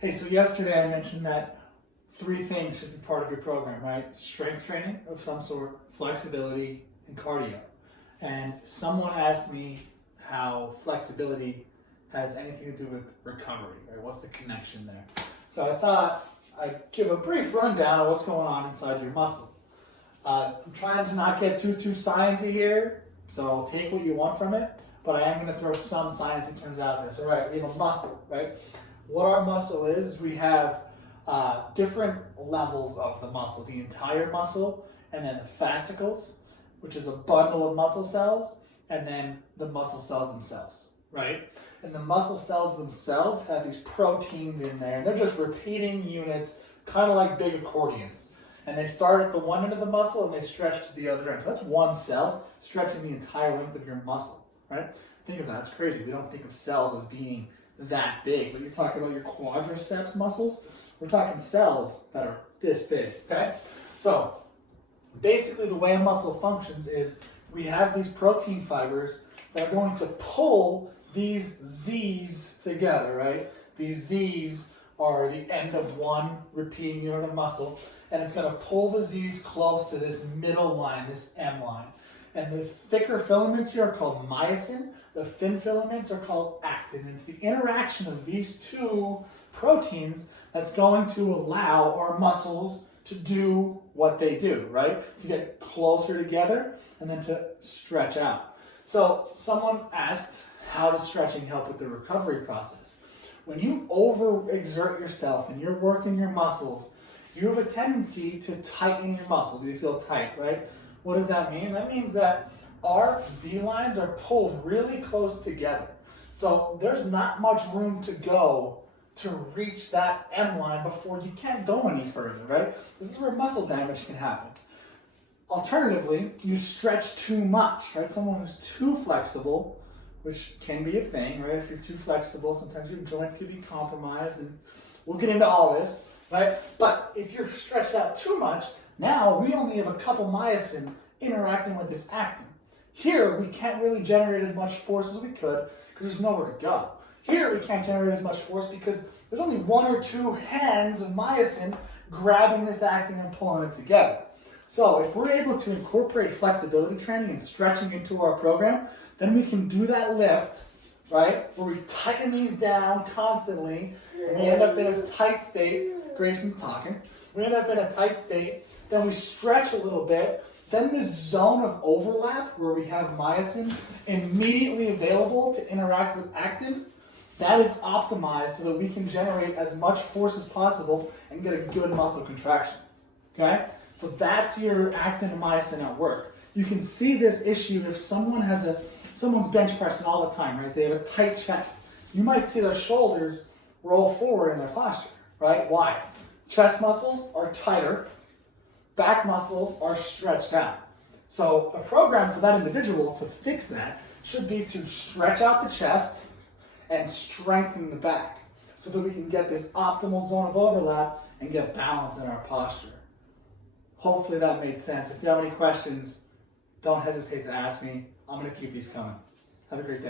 Hey, so yesterday I mentioned that 3 things should be part of your program, right? Strength training of some sort, flexibility, and cardio. And someone asked me how flexibility has anything to do with recovery, right? What's the connection there? So I thought I'd give a brief rundown of what's going on inside your muscle. I'm trying to not get too sciencey here, so take what you want from it, but I am going to throw some science it turns out there. So right, we have a muscle, right? What our muscle is we have different levels of the muscle. The entire muscle, and then the fascicles, which is a bundle of muscle cells, and then the muscle cells themselves, right? And the muscle cells themselves have these proteins in there. They're just repeating units, kind of like big accordions. And they start at the one end of the muscle and they stretch to the other end. So that's one cell stretching the entire length of your muscle, right? Think of that, it's crazy. We don't think of cells as being that big. When you're talking about your quadriceps muscles, we're talking cells that are this big, okay? So basically the way a muscle functions is we have these protein fibers that are going to pull these Z's together, right? These Z's are the end of one repeating unit of muscle, and it's going to pull the Z's close to this middle line, this M line. And the thicker filaments here are called myosin. The thin filaments are called actin. It's the interaction of these two proteins that's going to allow our muscles to do what they do, right? To get closer together and then to stretch out. So someone asked, how does stretching help with the recovery process? When you overexert yourself and you're working your muscles, you have a tendency to tighten your muscles. You feel tight, right? What does that mean? That means that our Z lines are pulled really close together. So there's not much room to go to reach that M line before you can't go any further, right? This is where muscle damage can happen. Alternatively, you stretch too much, right? Someone who's too flexible, which can be a thing, right? If you're too flexible, sometimes your joints can be compromised, and we'll get into all this, right? But if you're stretched out too much, now we only have a couple myosin interacting with this actin. Here, we can't really generate as much force as we could because there's nowhere to go. Here, we can't generate as much force because there's only 1 or 2 hands of myosin grabbing this actin and pulling it together. So if we're able to incorporate flexibility training and stretching into our program, then we can do that lift, right, where we tighten these down constantly, and we end up in a tight state. Grayson's talking. We end up in a tight state, then we stretch a little bit, then this zone of overlap where we have myosin immediately available to interact with actin, that is optimized so that we can generate as much force as possible and get a good muscle contraction, okay? So that's your actin and myosin at work. You can see this issue if someone's bench pressing all the time, right? They have a tight chest. You might see their shoulders roll forward in their posture, right? Why? Chest muscles are tighter, back muscles are stretched out. So a program for that individual to fix that should be to stretch out the chest and strengthen the back so that we can get this optimal zone of overlap and get balance in our posture. Hopefully that made sense. If you have any questions, don't hesitate to ask me. I'm going to keep these coming. Have a great day.